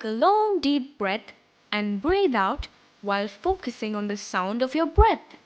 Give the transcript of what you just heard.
take a long deep breath and breathe out while focusing on the sound of your breath.